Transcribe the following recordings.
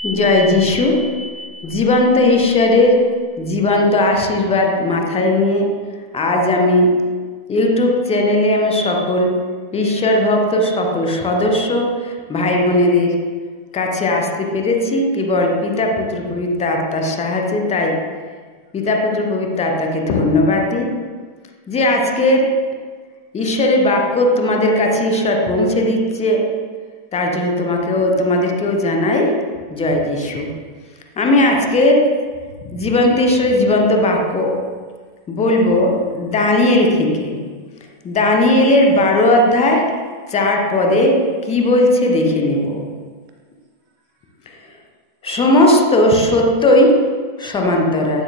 জয় যিশু। জীবন্ত ঈশ্বরের জীবন্ত আশীর্বাদ মাথায় নিয়ে আজ আমি ইউটিউব চ্যানেলে আমি সকল ঈশ্বর ভক্ত সকল সদস্য ভাই বোনেদের কাছে আসতে পেরেছি কেবল পিতা পুত্র পবিত্র আত্মার সাহায্যে। তাই পিতা পুত্র পবিত্র আত্মাকে ধন্যবাদ দিই যে আজকে ঈশ্বরের বাক্য তোমাদের কাছে ঈশ্বর পৌঁছে দিচ্ছে, তার জন্য তোমাদেরকেও জানাই জয় যিশু। আমি আজকে জীবন্ত ঈশ্বরের জীবন্ত বাক্য বলবো দানিয়েল থেকে। দানিয়েলের 12 অধ্যায় 4 পদে কি বলছে দেখে নেব। সমস্ত সত্যই সমান্তরাল।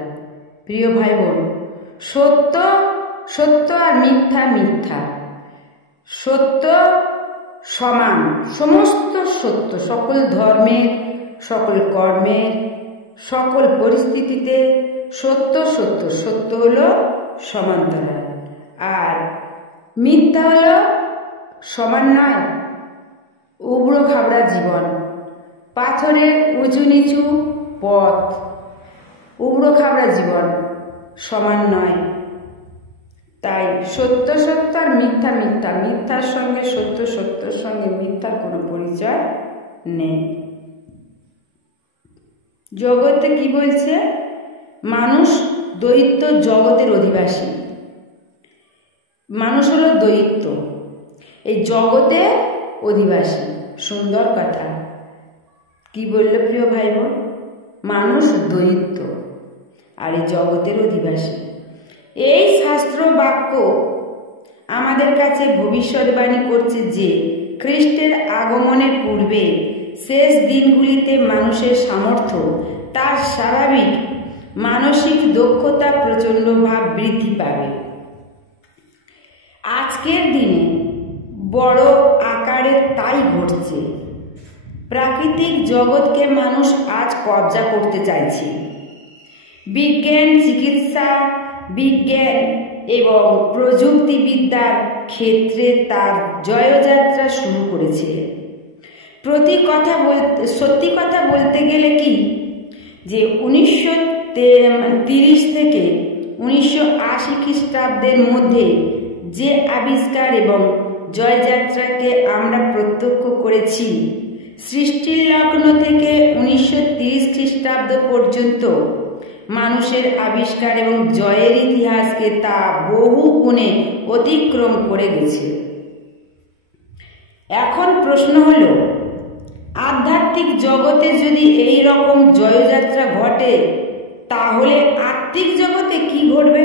প্রিয় ভাই বোন, সত্য সত্য আর মিথ্যা মিথ্যা, সত্য সমান। সমস্ত সত্য, সকল ধর্মের, সকল কর্মের, সকল পরিস্থিতিতে সত্য সত্য সত্য হলো সমান্তরাল, আর মিথ্যা হলো সমান নয়। উবড়ো খাবড়া জীবন, পাথরের উঁচু নিচু পথ, উবড়ো খাবড়া জীবন সমান নয়। তাই সত্য সত্য আর মিথ্যা মিথ্যা, মিথ্যার সঙ্গে সত্য, সত্যর সঙ্গে মিথ্যার কোনো পরিচয় নেই। জগতে কি বলছে? মানুষ দৈত্য জগতের অধিবাসী। মানুষ হলো দৈত্য, এই জগতে অধিবাসী। সুন্দর কথা। কি বললো প্রিয় ভাই বোন? মানুষ দৈত্য আর এই জগতের অধিবাসী। এই শাস্ত্র বাক্য আমাদের কাছে ভবিষ্যৎবাণী করছে যে খ্রিস্টের আগমনের পূর্বে শেষ দিনগুলিতে মানুষের সামর্থ্য, তার স্বাভাবিক মানসিক দক্ষতা প্রচণ্ড ভাব বৃদ্ধি পাবে। আজকের দিনে বড় আকারে তাই ঘটছে। প্রাকৃতিক জগৎকে মানুষ আজ কবজা করতে চাইছে। বিজ্ঞান, চিকিৎসা বিজ্ঞান এবং প্রযুক্তিবিদ্যার ক্ষেত্রে তার জয়যাত্রা শুরু করেছে। সত্যি কথা বলতে গেলে কি যে 1930 থেকে 1980 খ্রিস্টাব্দের মধ্যে যে আবিষ্কার এবং জয়যাত্রাকে আমরা প্রত্যক্ষ করেছি, সৃষ্টির লগ্ন থেকে 1930 খ্রিস্টাব্দ পর্যন্ত মানুষের আবিষ্কার এবং জয়ের ইতিহাসকে তা বহু গুণে অতিক্রম করে গেছে। এখন প্রশ্ন হলো, আধ্যাত্মিক জগতে যদি এই রকম জয়যাত্রা ঘটে, তাহলে আত্মিক জগতে কি ঘটবে?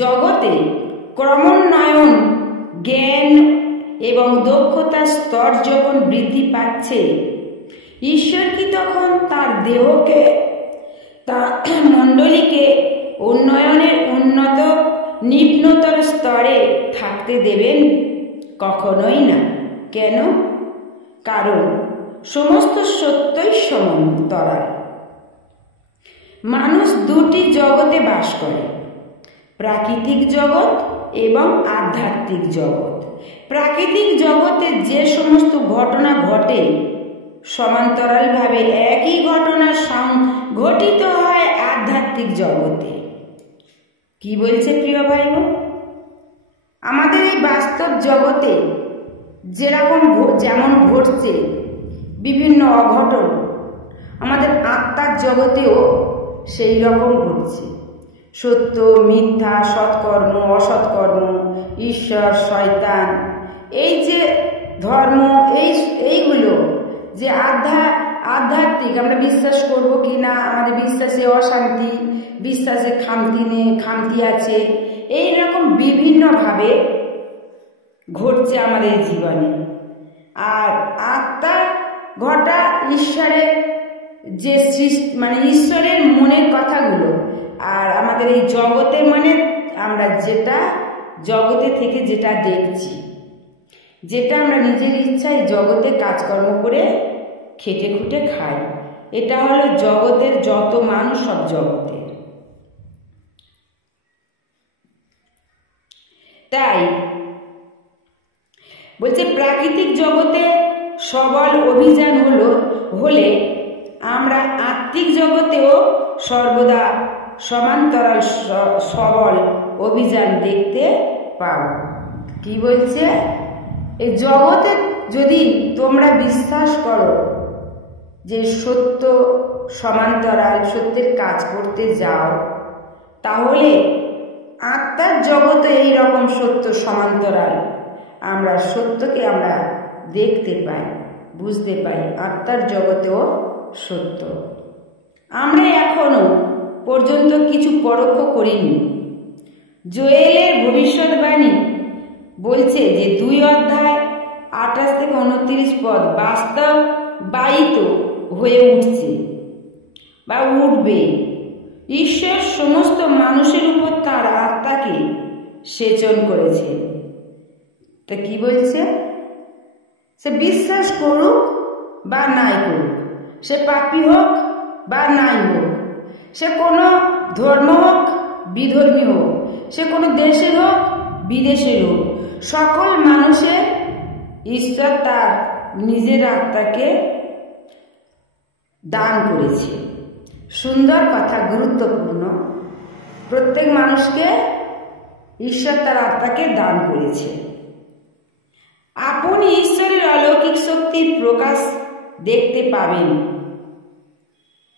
জগতে ক্রমোন্নয়ন, জ্ঞান এবং দক্ষতার স্তর যখন বৃদ্ধি পাচ্ছে, ঈশ্বর কি তখন তার দেহকে, তার মণ্ডলীকে উন্নয়নের নিম্নতর স্তরে থাকতে দেবেন? কখনোই না। কেন? কারণ সমস্ত সত্যই সমান্তরাল। মানুষ দুটি জগতে বাস করে, প্রাকৃতিক জগৎ এবং আধ্যাত্মিক জগৎ। প্রাকৃতিক জগতে যে সমস্ত ঘটনা ঘটে, সমান্তরালভাবে একই ঘটনা সংঘটিত হয় আধ্যাত্মিক জগতে। কি বলছে প্রিয় ভাই বোন? আমাদের এই বাস্তব জগতে যেমন ঘটছে বিভিন্ন অঘটন, আমাদের আত্মার জগতেও সেই রকম ঘটছে। সত্য মিথ্যা, সৎকর্ম অসৎকর্ম, ঈশ্বর শয়তান, এই যে ধর্ম, এইগুলো যে আধ্যাত্মিক, আমরা বিশ্বাস করব কি না, আমাদের বিশ্বাসে অশান্তি, বিশ্বাসে খামতি আছে, এই রকম বিভিন্নভাবে ঘটছে আমাদের জীবনে। আর আত্মার ঘটা ঈশ্বরের যে ঈশ্বরের মনের কথাগুলো, আর আমাদের এই জগতে আমরা যেটা জগতে থেকে যেটা দেখছি, যেটা আমরা নিজের ইচ্ছায় জগতে কাজকর্ম করে খেটে খুটে খাই, এটা হলো জগতের যত মানুষ সব জগতে। তাই বলছে প্রাকৃতিক জগতে সবল অভিযান হলে আমরা আত্মিক জগতেও সর্বদা সমান্তরাল সবল অভিযান দেখতে পাও। কি বলছে? এই জগতে যদি তোমরা বিশ্বাস করো যে সত্য সমান্তরাল সত্যের কাজ করতে যাও, তাহলে আত্মার জগতে এই রকম সত্য সমান্তরাল আমরা সত্যকে আমরা দেখতে পাই, বুঝতে পাই। আত্মার জগতেও সত্য আমরা এখনো পর্যন্ত কিছু পরোক্ষ করিনি। জোয়েলের ভবিষ্যৎবাণী বলছে যে 2 অধ্যায় 28 থেকে 29 পদ বাস্তবায়িত হয়ে উঠছে বা উঠবে। ঈশ্বর সমস্ত মানুষের উপর তার আত্মাকে সেচন করেছে। তা কি বলছে? সে বিশ্বাস করুক বা নাই করুক, সে পাপী হোক বা নাই হোক, সে কোনো ধর্ম হোক বিধর্মী হোক, সে কোনো দেশের হোক বিদেশের হোক, সকল মানুষের ঈশ্বর তার নিজের আত্মাকে দান করেছে। সুন্দর কথা, গুরুত্বপূর্ণ। প্রত্যেক মানুষকে ঈশ্বর তার আত্মাকে দান করেছে। আপনি ঈশ্বরের অলৌকিক শক্তির প্রকাশ দেখতে পাবেন।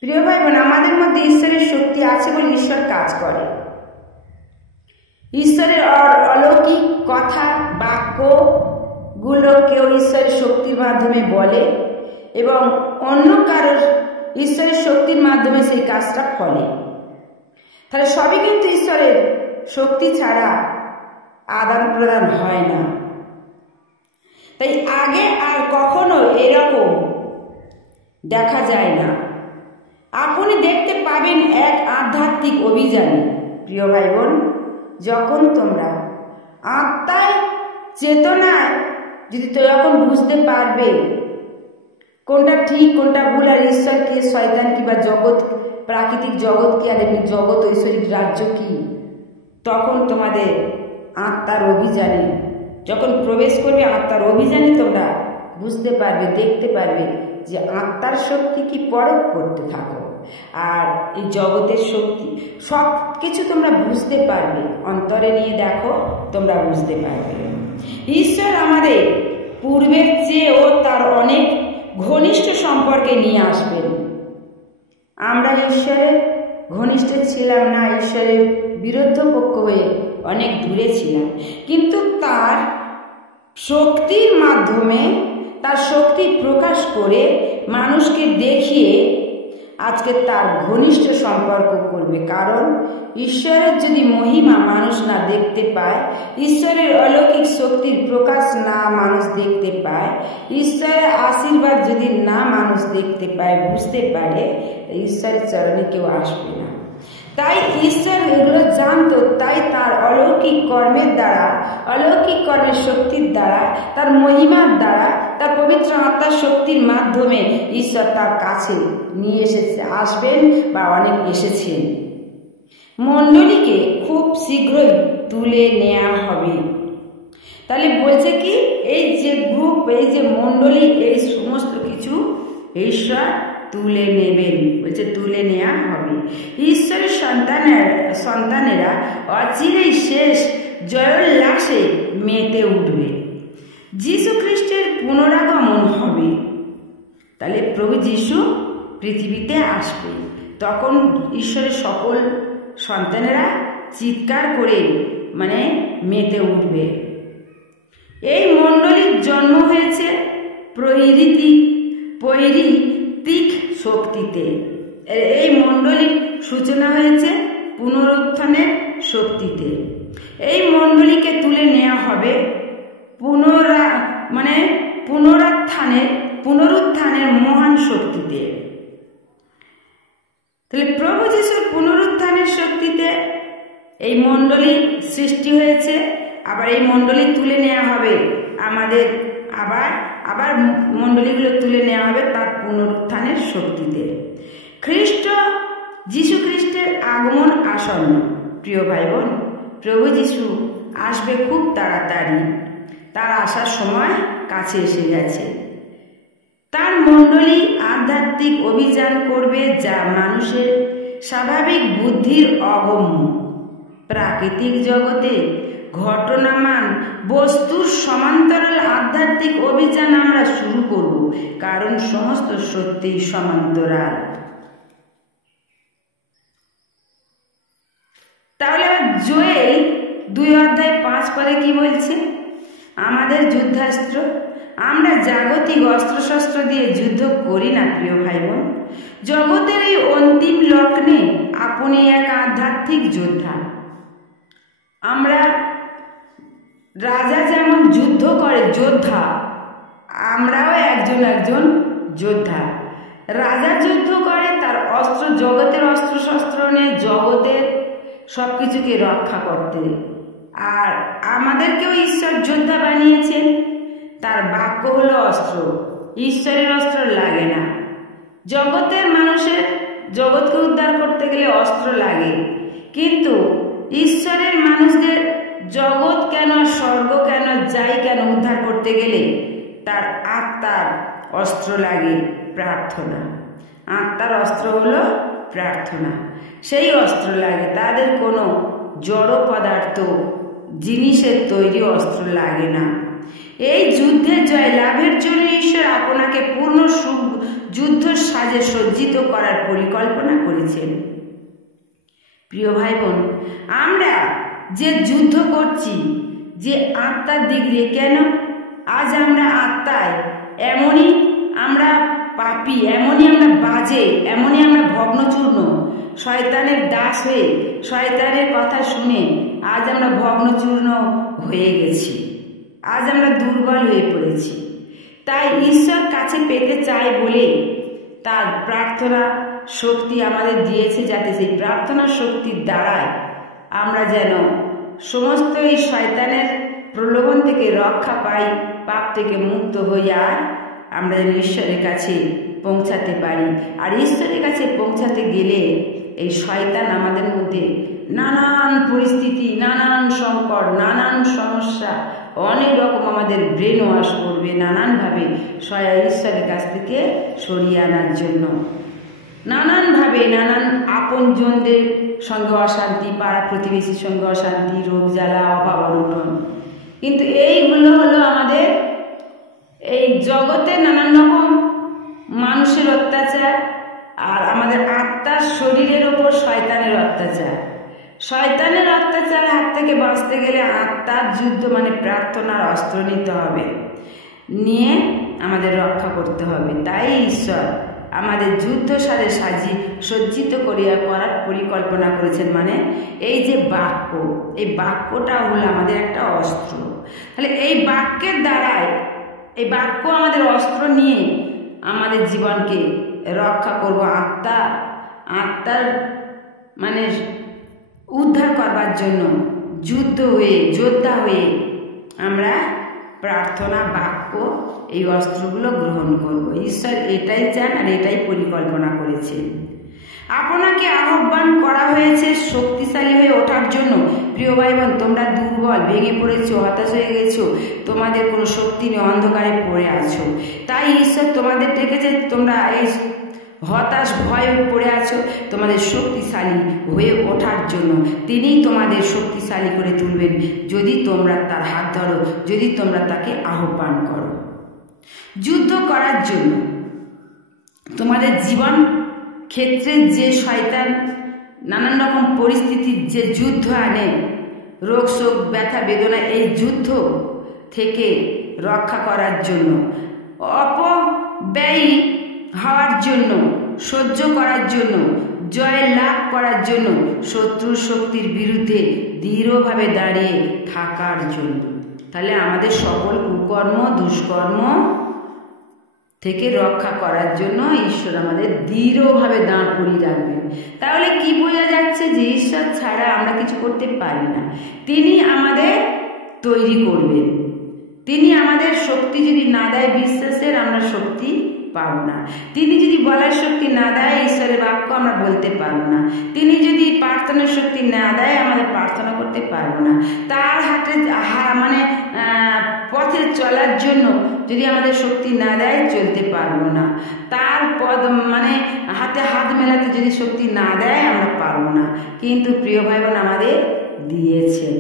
প্রিয় ভাই বোন, আমাদের মধ্যে ঈশ্বরের শক্তি আছে বলে ঈশ্বর কাজ করে। ঈশ্বরের অলৌকিক কথা বাক্যগুলো কেউ ঈশ্বরের শক্তির মাধ্যমে বলে এবং অন্য কারোর ঈশ্বরের শক্তির মাধ্যমে সেই কাজটা ফলে। তাহলে সবই কিন্তু ঈশ্বরের শক্তি ছাড়া আদান প্রদান হয় না। তাই আগে আর কখনো এরকম দেখা যায় না। আপনি দেখতে পাবেন এক আধ্যাত্মিক অভিযানে। প্রিয় ভাই বোন, যখন তোমরা আত্মায় চেতনায় যদি তখন বুঝতে পারবে কোনটা ঠিক কোনটা ভুল, আর ঈশ্বর কি শয়তান কি বা জগৎ, প্রাকৃতিক জগৎ কি আর এমনি জগৎ ঐশ্বরিক রাজ্য কি, তখন তোমাদের আত্মার অভিযানে যখন প্রবেশ করবে, আত্মার অভিযানে তোমরা বুঝতে পারবে, দেখতে পারবে যে আত্মার শক্তি কি পরখ করতে থাকো। আর এই জগতের শক্তি সব কিছু তোমরা বুঝতে পারবে। অন্তরে নিয়ে দেখো, তোমরা বুঝতে পারবে। ঈশ্বর আমাদের পূর্বের চেয়েও তার অনেক ঘনিষ্ঠ সম্পর্কে নিয়ে আসবেন। আমরা ঈশ্বরের ঘনিষ্ঠ ছিলাম না, ঈশ্বরের বিরুদ্ধ পক্ষ হয়ে অনেক দূরে ছিলাম, কিন্তু তার শক্তির মাধ্যমে তার শক্তি প্রকাশ করে মানুষকে দেখিয়ে আজকে তার ঘনিষ্ঠ সম্পর্ক করবে। কারণ ঈশ্বরের যদি মহিমা মানুষ না দেখতে পায়, ঈশ্বরের অলৌকিক শক্তির প্রকাশ না মানুষ দেখতে পায়, ঈশ্বরের আশীর্বাদ যদি না মানুষ দেখতে পায়, বুঝতে পারে, ঈশ্বরের চরণে কেউ আসবে না। তাই ঈশ্বর এগুলো জানতো, তাই তার অলৌকিক কর্মের দ্বারা, অলৌকিক কর্মের শক্তির দ্বারা, তার মহিমার দ্বারা, তার পবিত্র আত্মার শক্তির মাধ্যমে ঈশ্বর তার কাছে নিয়ে এসেছে, আসবেন বা অনেক এসেছেন। মণ্ডলীকে খুব শীঘ্রই তুলে নেওয়া হবে। তাহলে বলছে কি, এই যে গ্রুপ, এই যে মণ্ডলী, এই সমস্ত কিছু ঈশ্বর তুলে নেবেন। বলছে তুলে নেওয়া হবে। ঈশ্বরের সন্তানেরা অচিরেই শেষ জয়োল্লাসে মেতে উঠবে। যীশু খ্রিস্টের পুনরাগমন হবে। তাহলে প্রভু যীশু পৃথিবীতে আসবে, তখন ঈশ্বরের সকল সন্তানেরা চিৎকার করে মেতে উঠবে। এই মণ্ডলীর জন্ম হয়েছে পৈরিতিক শক্তিতে। এই মণ্ডলীর সূচনা হয়েছে পুনরুত্থানের শক্তিতে। এই মণ্ডলীকে তুলে নেওয়া হবে পুনরুত্থানের মহান শক্তিতে। তাহলে প্রভু যীশুর পুনরুত্থানের শক্তিতে এই মণ্ডলী সৃষ্টি হয়েছে, আবার এই মণ্ডলী তুলে নেওয়া হবে আমাদের, আবার মণ্ডলীগুলো তুলে নেওয়া হবে তার পুনরুত্থানের শক্তিতে। যীশু খ্রিস্টের আগমন আসন্ন। প্রিয় ভাই বোন, প্রভু যীশু আসবে খুব তাড়াতাড়ি, তার আসার সময় কাছে এসে গেছে। তার মণ্ডলী আধ্যাত্মিক অভিযান অভিযান করবে যা মানুষের স্বাভাবিক বুদ্ধির অগম্য। প্রাকৃতিক জগতে ঘটনামান বস্তুর সমান্তরাল আধ্যাত্মিক অভিযান আমরা শুরু করব, কারণ সমস্ত সত্যি সমান্তরাল। তাহলে জোয়েল 2:5 কি বলছে? আমাদের যুদ্ধাস্ত্র, আমরা জাগতিক অস্ত্রশস্ত্র দিয়ে যুদ্ধ করি না প্রিয় ভাই বোন। জগতের এই অন্তিম লগ্নে আপনি এক আধ্যাত্মিক যোদ্ধা। আমরা রাজা যেমন যুদ্ধ করে যোদ্ধা, আমরাও একজন যোদ্ধা। রাজা যুদ্ধ করে তার অস্ত্র, জগতের অস্ত্রশস্ত্র নিয়ে জগতের সবকিছুকে রক্ষা করতে। আর আমাদেরকেও ঈশ্বর যোদ্ধা বানিয়েছেন, তার বাক্য হলো অস্ত্র। ঈশ্বরের অস্ত্র লাগে না। জগতের মানুষের জগৎকে উদ্ধার করতে গেলে অস্ত্র লাগে, কিন্তু ঈশ্বরের মানুষদের জগৎ কেন, স্বর্গ কেন, যাই কেন উদ্ধার করতে গেলে তার আত্মার অস্ত্র লাগে, প্রার্থনা। আত্মার অস্ত্র হলো প্রার্থনা, সেই অস্ত্র লাগে। তাদের কোনো জড় পদার্থ জিনিসের তৈরি অস্ত্র লাগে না। এই যুদ্ধের জয় লাভের জন্য ঈশ্বর আপনাকে পূর্ণ যুদ্ধ সাজে সজ্জিত করার পরিকল্পনা করেছেন। প্রিয় ভাই বোন, আমরা যে যুদ্ধ করছি যে আত্মার দিক দিয়ে, কেন আজ আমরা আত্মায় এমনই আমরা পাপী, এমনই আমরা বাজে, এমনই আমরা ভগ্নচূর্ণ, শয়তানের দাস হয়ে শয়তানের কথা শুনে আজ আমরা ভগ্নচূর্ণ হয়ে গেছি। আজ আমরা দুর্বল হয়ে পড়েছি। তাই ঈশ্বর কাছে পেতে চাই বলে তার প্রার্থনা শক্তি আমাদের দিয়েছে, যাতে সেই প্রার্থনা শক্তির দ্বারায় আমরা যেন সমস্ত এই শয়তানের প্রলোভন থেকে রক্ষা পাই, পাপ থেকে মুক্ত হই, আর আমরা যেন ঈশ্বরের কাছে পৌঁছাতে পারি। আর ঈশ্বরের কাছে পৌঁছাতে গেলে এই শয়তান আমাদের মধ্যে নানান পরিস্থিতি, নানান সংকট, নানান সমস্যা, অনেক রকম আমাদের ব্রেন ওয়াশ করবে নানানভাবে ঈশ্বরের কাছ থেকে সরিয়ে আনার জন্য। নানানভাবে নানান আপনজনদের সঙ্গে অশান্তি, পাড়া প্রতিবেশীর সঙ্গে অশান্তি, রোগ জ্বালা, অভাব অনটন। কিন্তু এইগুলো হলো আমাদের এই জগতের নানান রকম মানুষের অত্যাচার, আর আমাদের আত্মার শরীরের ওপর শয়তানের অত্যাচার। শয়তানের অত্যাচার হাত থেকে বাঁচতে গেলে আত্মার যুদ্ধ মানে প্রার্থনার অস্ত্র নিতে হবে, নিয়ে আমাদের রক্ষা করতে হবে। তাই ঈশ্বর আমাদের যুদ্ধ সারে সজ্জিত করার পরিকল্পনা করেছেন। মানে এই যে বাক্য, এই বাক্যটা হলো আমাদের একটা অস্ত্র। তাহলে এই বাক্যের দ্বারাই, এই বাক্য আমাদের অস্ত্র নিয়ে আমাদের জীবনকে রক্ষা করব। আত্মার মানে উদ্ধার করবার জন্য যোদ্ধা হয়ে আমরা প্রার্থনা, বাক্য, এই অস্ত্রগুলো গ্রহণ করব। ঈশ্বর এটাই চান আর এটাই পরিকল্পনা করেছেন। আপনাকে আহ্বান করা হয়েছে শক্তিশালী হয়ে ওঠার জন্য। প্রিয় ভাই বোন, তোমরা দুর্বল, ভেঙে পড়েছো, হতাশ হয়ে গেছো, তোমাদের কোনো শক্তি নেই, অন্ধকারে পড়ে আছো। তাই ঈশ্বর তোমাদের ডেকেছে, তোমরা এই হতাশ, ভয়ে পড়ে আছো, তোমাদের শক্তিশালী হয়ে ওঠার জন্য। তিনি তোমাদের শক্তিশালী করে তুলবেন যদি তোমরা তার হাত ধরো, যদি তোমরা তাকে আহ্বান করো। যুদ্ধ করার জন্য তোমাদের জীবন ক্ষেত্রে যে শয়তান নানান রকম পরিস্থিতির যে যুদ্ধ আনে, রোগ শোক, ব্যথা বেদনা, এই যুদ্ধ থেকে রক্ষা করার জন্য, অপব্যয়ী হওয়ার জন্য, সহ্য করার জন্য, জয় লাভ করার জন্য, শত্রুর শক্তির বিরুদ্ধে দৃঢ়ভাবে দাঁড়িয়ে থাকার জন্য। তাহলে আমাদের সকল কুকর্ম, দুষ্কর্ম থেকে রক্ষা করার জন্য ঈশ্বর আমাদের দৃঢ়ভাবে দাঁড় করিয়ে রাখবেন। তাহলে কি বোঝা যাচ্ছে? যে ঈশ্বর ছাড়া আমরা কিছু করতে পারি না। তিনি আমাদের তৈরি করবেন। তিনি আমাদের শক্তি যদি না দেয় বিশ্বাসের, আমরা শক্তি পাবো না। তিনি যদি বলার শক্তি না দেয়, ঈশ্বরের বাক্য আমরা বলতে পারবো না। তিনি যদি প্রার্থনার শক্তি না দেয়, আমাদের প্রার্থনা করতে পারবো না। তার হাতে মানে পথে চলার জন্য যদি আমাদের শক্তি না দেয়, চলতে পারবো না। তার পদ মানে হাতে হাত মেলাতে যদি শক্তি না দেয়, আমরা পারবো না। কিন্তু প্রিয় ভাই বোন আমাদের দিয়েছেন,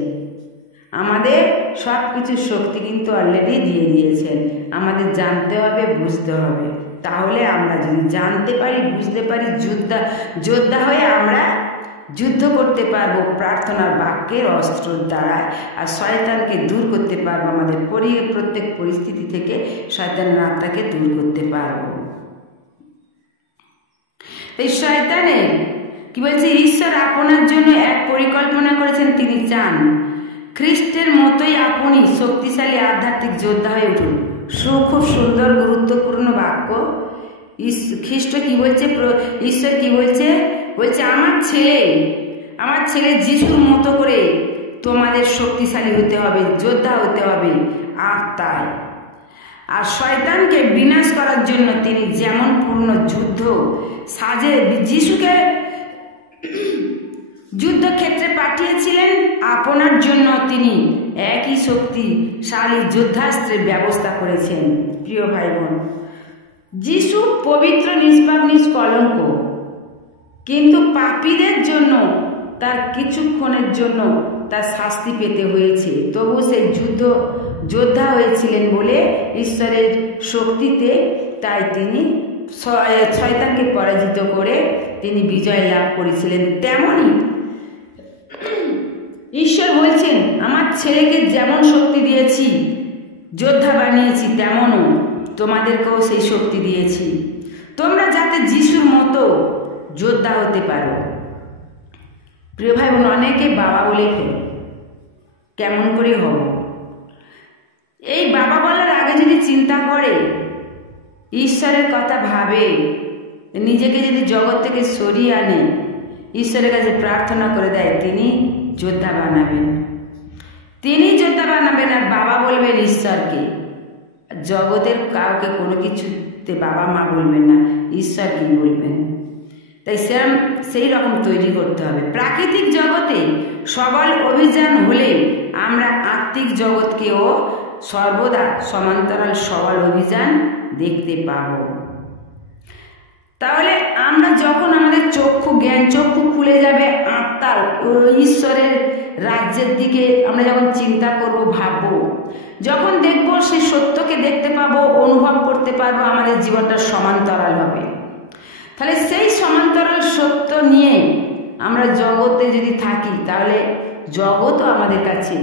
আমাদের সব কিছুর শক্তি কিন্তু অলরেডি দিয়ে দিয়েছেন। আমাদের জানতে হবে, বুঝতে হবে। তাহলে আমরা যদি জানতে পারি, বুঝতে পারি, যোদ্ধা হয়ে আমরা যুদ্ধ করতে পারবো প্রার্থনার বাক্যের অস্ত্রের দ্বারা, আর শয়তানকে দূর করতে পারবো। আমাদের প্রত্যেক পরিস্থিতি থেকে শয়তানের আত্মাকে দূর করতে পারবো। এই শয়তানের কি বলছে, ঈশ্বর আপনার জন্য এক পরিকল্পনা করেছেন। তিনি চান খ্রিস্টের মতোই আপনি শক্তিশালী আধ্যাত্মিক যোদ্ধা হয়ে উঠুন। খুব সুন্দর গুরুত্বপূর্ণ বাক্য। খ্রিস্ট কি বলছে, ঈশ্বর কি বলছে, বলছে আমার ছেলে যিশুর মতো করে তোমাদের শক্তিশালী হতে হবে, যোদ্ধা হতে হবে আত্মায়। আর শয়তানকে বিনাশ করার জন্য তিনি যেমন পূর্ণ যুদ্ধ সাজে যিশুকে যুদ্ধক্ষেত্রে পাঠিয়েছিলেন, আপনার জন্য তিনি একই শক্তিশালী যুদ্ধাস্ত্রের ব্যবস্থা করেছেন। প্রিয় ভাই বোন, যিশু পবিত্র, নিষ্পাপ, নিষ্কলঙ্ক, কিন্তু পাপীদের জন্য তার কিছুক্ষণের জন্য তার শাস্তি পেতে হয়েছে। তবু সেই যোদ্ধা হয়েছিলেন বলে ঈশ্বরের শক্তিতে, তাই তিনি শয়তানকে পরাজিত করে তিনি বিজয় লাভ করেছিলেন। তেমনি ঈশ্বর বলছেন, আমার ছেলেকে যেমন শক্তি দিয়েছি, যোদ্ধা বানিয়েছি, তেমনও তোমাদেরকেও সেই শক্তি দিয়েছি, তোমরা যাতে যিশুর মতো যোদ্ধা হতে পারো। প্রিয় ভাই বোন, অনেকে বাবা বলে ফেলে, কেমন করে হব? এই বাবা বলার আগে যদি চিন্তা করে, ঈশ্বরের কথা ভাবে, নিজেকে যদি জগৎ থেকে সরিয়ে আনে, ঈশ্বরের কাছে প্রার্থনা করে দেয়, তিনি যোদ্ধা বানাবেন। তিনি যোদ্ধা বানাবেন আর বাবা বলবেন ঈশ্বরকে। জগতের কাউকে কোনো কিছুতে বাবা মা বলবেন না, ঈশ্বরকে বলবেন। তাই সেই রকম তৈরি করতে হবে। প্রাকৃতিক জগতে সবল অভিযান হলে আমরা আত্মিক জগৎকেও সর্বদা সমান্তরাল সবল অভিযান দেখতে পাব। তাহলে আমরা যখন আমাদের চক্ষু খুলে যাবে আত্মার ঈশ্বরের রাজ্যের দিকে, আমরা যখন চিন্তা করব, ভাববো, যখন দেখব, সে সত্যকে দেখতে পাবো, অনুভব করতে পারবো, আমাদের জীবনটা সমান্তরাল হবে। তাহলে সেই সমান্তরাল সত্য নিয়ে আমরা জগতে যদি থাকি, তাহলে জগৎও আমাদের কাছে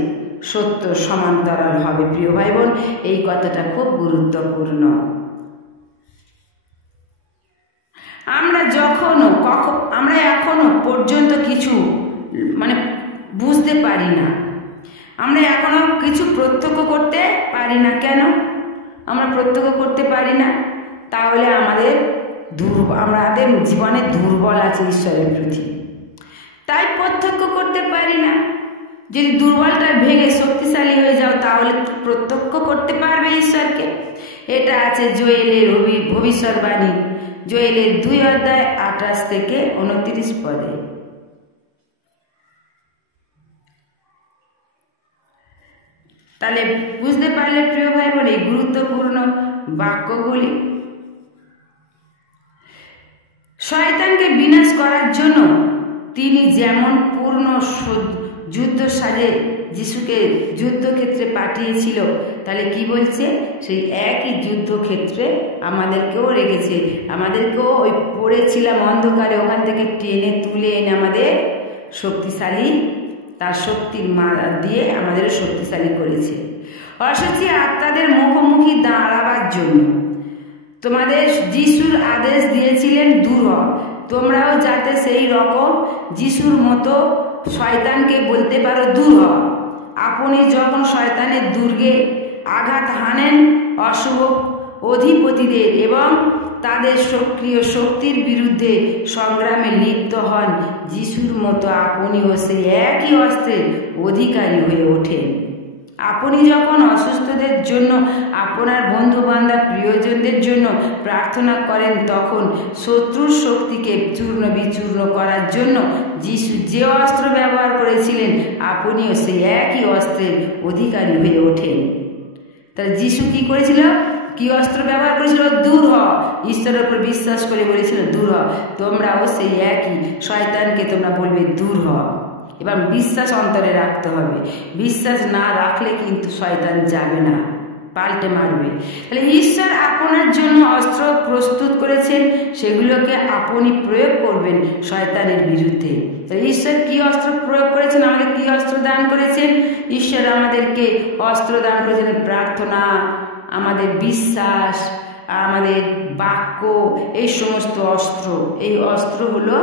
সত্য সমান্তরাল হবে। প্রিয় ভাই বোন, এই কথাটা খুব গুরুত্বপূর্ণ। আমরা এখনো পর্যন্ত কিছু বুঝতে পারি না, আমরা এখনো কিছু প্রত্যক্ষ করতে পারি না। কেন আমরা প্রত্যক্ষ করতে পারি না? তাহলে আমাদের জীবনে দুর্বল আছে ঈশ্বরের প্রতি, তাই প্রত্যক্ষ করতে পারি না। যদি দুর্বলটা ভেঙে শক্তিশালী হয়ে যাও, তাহলে প্রত্যক্ষ করতে পারবে ঈশ্বরকে। এটা আছে জোয়েলের ভবিষ্যৎবাণী, জোয়েলের 2:28 থেকে 29 পদে। তাহলে বুঝতে পারলে প্রিয় ভাই বোন, এই গুরুত্বপূর্ণ বাক্যগুলি। শয়তানকে বিনাশ করার জন্য তিনি যেমন পূর্ণ যুদ্ধ সাজে যিশুকে যুদ্ধক্ষেত্রে পাঠিয়েছিল, তাহলে কি বলছে, সেই একই যুদ্ধক্ষেত্রে আমাদেরকেও রেখেছে। আমাদেরকেও ওই পড়েছিলাম অন্ধকারে, ওখান থেকে টেনে তুলে এনে আমাদের শক্তিশালী, তার শক্তির দিয়ে আমাদের শক্তিশালী করেছে। অসুচি আত্মাদের মুখোমুখি দাঁড়াবার জন্য তোমাদের যিশুর আদেশ দিয়েছিলেন, দূর হও। তোমরাও যাতে সেই রকম যিশুর মতো শয়তানকে বলতে পারো, দূর হও। আপনি যখন শয়তানের দুর্গে আঘাত হানেন, অশুভ অধিপতিদের এবং তাদের সক্রিয় শক্তির বিরুদ্ধে সংগ্রামে লিপ্ত হন, যিশুর মতো আপনিও সেই একই অস্ত্রের অধিকারী হয়ে ওঠেন। আপনি যখন অসুস্থদের জন্য, আপনার বন্ধু বান্ধব প্রিয়জনদের জন্য প্রার্থনা করেন, তখন শত্রুর শক্তিকে চূর্ণ বিচূর্ণ করার জন্য যিশু যে অস্ত্র ব্যবহার করেছিলেন, আপনিও সেই একই অস্ত্রের অধিকারী হয়ে ওঠেন। তাহলে যিশু কি করেছিল? কি অস্ত্র ব্যবহার করেছিল? দূর হ। ঈশ্বরের উপর বিশ্বাস করে বলেছিল দূর হ। তোমরাও সেই একই শয়তানকে তোমরা বলবে দূর হ। এবার বিশ্বাস অন্তরে রাখতে হবে। বিশ্বাস না রাখলে কিন্তু শয়তান যাবে না, পাল্টে মারবে। তাহলে ঈশ্বর আপনার জন্য অস্ত্র প্রস্তুত করেছেন, সেগুলোকে আপনি প্রয়োগ করবেন শয়তানের বিরুদ্ধে। তাহলে ঈশ্বর কি অস্ত্র প্রয়োগ করেছেন? আমাদের কি অস্ত্র দান করেছেন? ঈশ্বর আমাদেরকে অস্ত্র দান করেছেন প্রার্থনা, আমাদের বিশ্বাস, আমাদের বাক্য, এই সমস্ত অস্ত্র। এই অস্ত্র হলো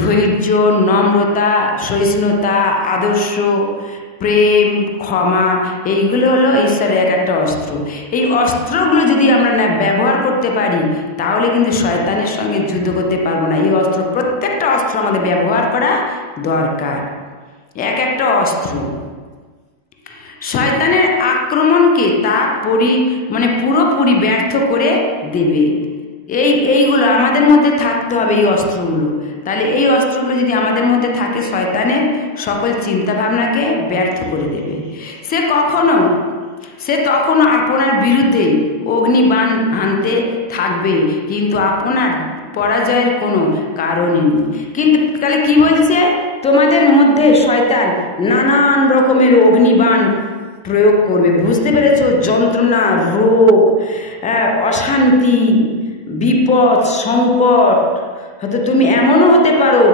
ধৈর্য, নম্রতা, সহিষ্ণুতা, আদর্শ, প্রেম, ক্ষমা। এইগুলো হলো ঈশ্বরের এক একটা অস্ত্র। এই অস্ত্রগুলো যদি আমরা না ব্যবহার করতে পারি, তাহলে কিন্তু শয়তানের সঙ্গে যুদ্ধ করতে পারবো না। এই অস্ত্র, প্রত্যেকটা অস্ত্র আমাদের ব্যবহার করা দরকার। এক একটা অস্ত্র শয়তানের আক্রমণকে তা পুরোপুরি ব্যর্থ করে দেবে। এইগুলো আমাদের মধ্যে থাকতে হবে, এই অস্ত্রগুলো। তাহলে এই অস্ত্রগুলো যদি আমাদের মধ্যে থাকে, শয়তানের সকল চিন্তা ভাবনাকে ব্যর্থ করে দেবে। সে তখনও আপনার বিরুদ্ধে অগ্নিবাণ আনতে থাকবে, কিন্তু আপনার পরাজয়ের কোনো কারণই নেই। কিন্তু তাহলে কি বলছে? তোমাদের মধ্যে শয়তান নানান রকমের অগ্নিবাণ প্রয়োগ করবে। বুঝতে পেরেছ? যন্ত্রণা, রোগ, অশান্তি, বিপদ, সংকট। হয়তো তুমি এমনও হতে পারো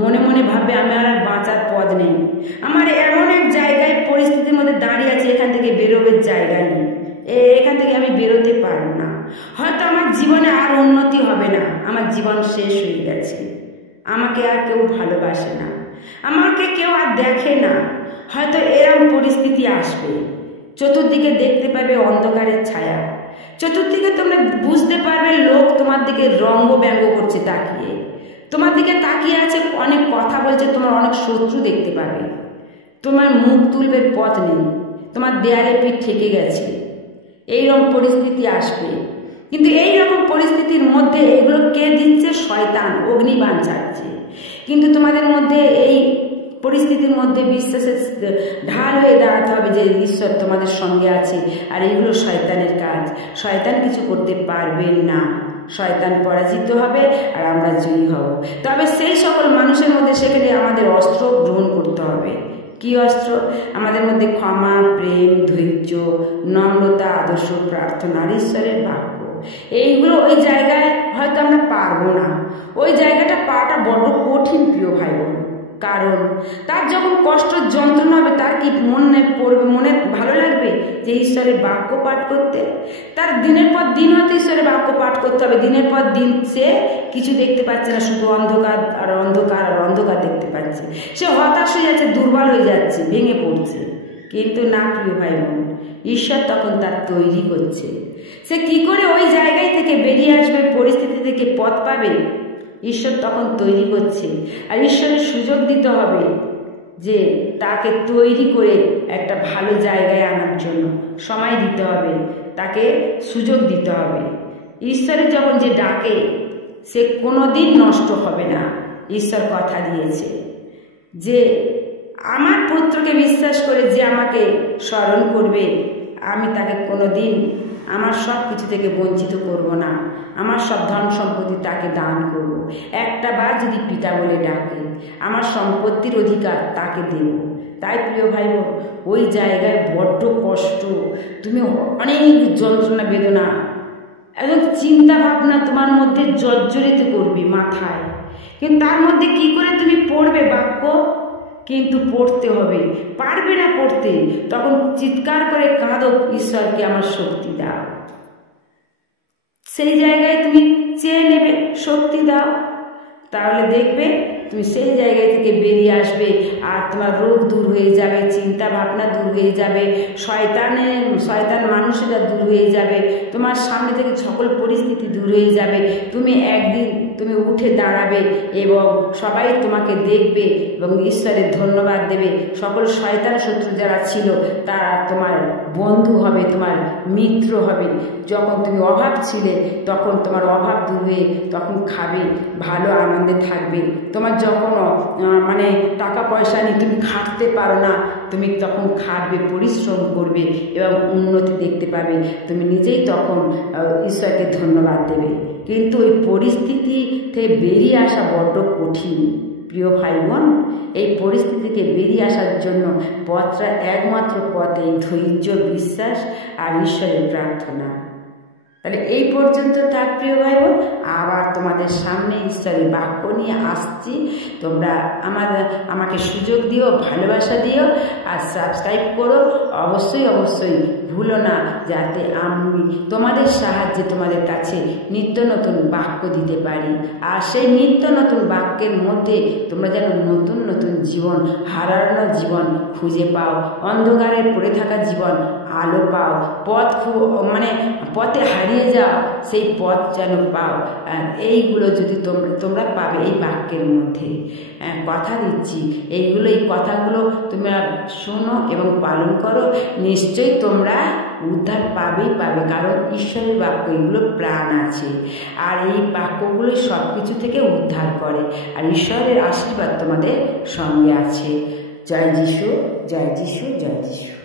মনে মনে ভাববে আমার আর বাঁচার পথ নেই, আমার এমন এক জায়গায় পরিস্থিতির মধ্যে দাঁড়িয়ে আছে, এখান থেকে বেরোবার জায়গা নেই, এখান থেকে আমি বেরোতে পারবো না, হয়তো আমার জীবনে আর উন্নতি হবে না, আমার জীবন শেষ হয়ে গেছে, আমাকে আর কেউ ভালোবাসে না, আমাকে কেউ আর দেখে না। হয়তো এরকম পরিস্থিতি আসবে। চতুর্দিকে দেখতে পাবে অন্ধকারের ছায়া, চতুর্দিকে তোমরা বুঝতে পারবে লোক তোমার দিকে রঙ্গ ব্যঙ্গ করছে, তাকিয়ে তোমার দিকে তাকিয়ে আছে, অনেক কথা বলছে, তোমার অনেক শত্রু দেখতে পাবে, তোমার মুখ তুলবের পথ নেই, তোমার দেয়ালে পিঠ ঠেকে গেছে। এইরকম পরিস্থিতি আসবে। কিন্তু এইরকম পরিস্থিতির মধ্যে এগুলো কে দিচ্ছে? শয়তান অগ্নিবাণ ছাড়ছে। কিন্তু তোমাদের মধ্যে এই পরিস্থিতির মধ্যে বিশ্বাসের ঢাল হয়ে দাঁড়াতে হবে যে ঈশ্বর তোমাদের সঙ্গে আছে, আর এইগুলো শয়তানের কাজ। শয়তান কিছু করতে পারবেন না, শয়তান পরাজিত হবে আর আমরা জয়ী হব। তবে সেই সকল মানুষের মধ্যে সেখানে আমাদের অস্ত্র গ্রহণ করতে হবে। কি অস্ত্র? আমাদের মধ্যে ক্ষমা, প্রেম, ধৈর্য, নম্রতা, আদর্শ, প্রার্থনা, ঈশ্বরের বাক্য। এইগুলো ওই জায়গায় হয়তো আমরা পারবো না, ওই জায়গাটা পাওয়াটা বড্ড কঠিন প্রিয় ভাই বোন। কারণ তার যখন কষ্ট যন্ত্রণা হবে, তার কি মনে পড়বে, মনে ভালো লাগবে যে ঈশ্বরের বাক্য পাঠ করতে? তার দিনের পর দিন হয়তো ঈশ্বরের বাক্য পাঠ করতে হবে, দিনের পর দিন সে কিছু দেখতে পাচ্ছে না, শুধু অন্ধকার আর অন্ধকার আর অন্ধকার দেখতে পাচ্ছে, সে হতাশ হয়ে যাচ্ছে, দুর্বল হয়ে যাচ্ছে, ভেঙে পড়ছে। কিন্তু না প্রিয় ভাই বোন, ঈশ্বর তখন তার তৈরি করছে। সে কি করে ওই জায়গায় থেকে বেরিয়ে আসবে, পরিস্থিতি থেকে পথ পাবে, ঈশ্বর তখন তৈরি করছে। আর ঈশ্বরের সুযোগ দিতে হবে যে তাকে তৈরি করে একটা ভালো জায়গায় আনার জন্য সময় দিতে হবে, তাকে সুযোগ দিতে হবে। ঈশ্বরের যখন যে ডাকে, সে কোনোদিন নষ্ট হবে না। ঈশ্বর কথা দিয়েছে যে আমার পুত্রকে বিশ্বাস করে যে আমাকে স্মরণ করবে, আমি তাকে কোনোদিন আমার সব কিছু থেকে বঞ্চিত করব না, আমার সব ধন সম্পত্তি তাকে দান করব। একটা বার যদি পিতা বলে ডাকে, আমার সম্পত্তির অধিকার তাকে দেব। তাই প্রিয় ভাই বোন, ওই জায়গায় বড্ড কষ্ট, তুমি অনেক যন্ত্রণা বেদনা, একদম চিন্তা ভাবনা তোমার মধ্যে জর্জরিত করবে মাথায়। কিন্তু তার মধ্যে কি করে তুমি পড়বে বাক্য? কিন্তু পড়তে হবে। পারবে না পড়তে, তখন চিৎকার করে কাঁদো, ঈশ্বরকে আমার শক্তি দাও। সেই জায়গায় তুমি চেয়ে নেবে, শক্তি দাও, তাহলে দেখবে তুমি সেই জায়গায় থেকে বেরিয়ে আসবে, আর তোমার রোগ দূর হয়ে যাবে, চিন্তা ভাবনা দূর হয়ে যাবে, শয়তান মানুষেরা দূর হয়ে যাবে, তোমার সামনে থেকে সকল পরিস্থিতি দূর হয়ে যাবে। তুমি একদিন তুমি তুমি উঠে দাঁড়াবে এবং সবাই তোমাকে দেখবে এবং ঈশ্বরের ধন্যবাদ দেবে। সকল শয়তান শত্রু যারা ছিল তারা তোমার বন্ধু হবে, তোমার মিত্র হবে। যখন তুমি অভাব ছিলে তখন তোমার অভাব দূর হয়ে তখন খাবে, ভালো আনন্দে থাকবে। তোমার যখন মানে টাকা পয়সা নেই, তুমি খাটতে পারো না, তুমি তখন খাটবে, পরিশ্রম করবে এবং উন্নতি দেখতে পাবে। তুমি নিজেই তখন ঈশ্বরকে ধন্যবাদ দেবে। কিন্তু ওই পরিস্থিতি থেকে বেরিয়ে আসা বড্ড কঠিন প্রিয় ভাই বোন। এই পরিস্থিতি থেকে বেরিয়ে আসার জন্য পথটা একমাত্র পথ এই ধৈর্য, বিশ্বাস আর ঈশ্বরের প্রার্থনা। তাহলে এই পর্যন্ত থাক প্রিয় ভাই বোন। আবার তোমাদের সামনে ঈশ্বরের বাক্য নিয়ে আসছি। তোমরা আমাকে সুযোগ দিও, ভালোবাসা দিও আর সাবস্ক্রাইব করো। অবশ্যই অবশ্যই ভুলো না, যাতে আমি তোমাদের সাহায্যে তোমাদের কাছে নিত্য নতুন বাক্য দিতে পারি। আর সেই নিত্য নতুন বাক্যের মধ্যে তোমরা যেন নতুন নতুন জীবন, হারানো জীবন খুঁজে পাও, অন্ধকারে পড়ে থাকা জীবন আলো পাও, পথে হারিয়ে যাও সেই পথ যেন পাও। এইগুলো যদি তোমরা পাবে এই বাক্যের মধ্যে, কথা দিচ্ছি, এই কথাগুলো তোমরা শোনো এবং পালন করো, নিশ্চয়ই তোমরা উদ্ধার পাবেই পাবে। কারণ ঈশ্বরের বাক্য, এগুলো প্রাণ আছে আর এই বাক্যগুলো সব কিছু থেকে উদ্ধার করে। আর ঈশ্বরের আশীর্বাদ তোমাদের সঙ্গে আছে। জয় যিশু, জয় যিশু, জয় যিশু।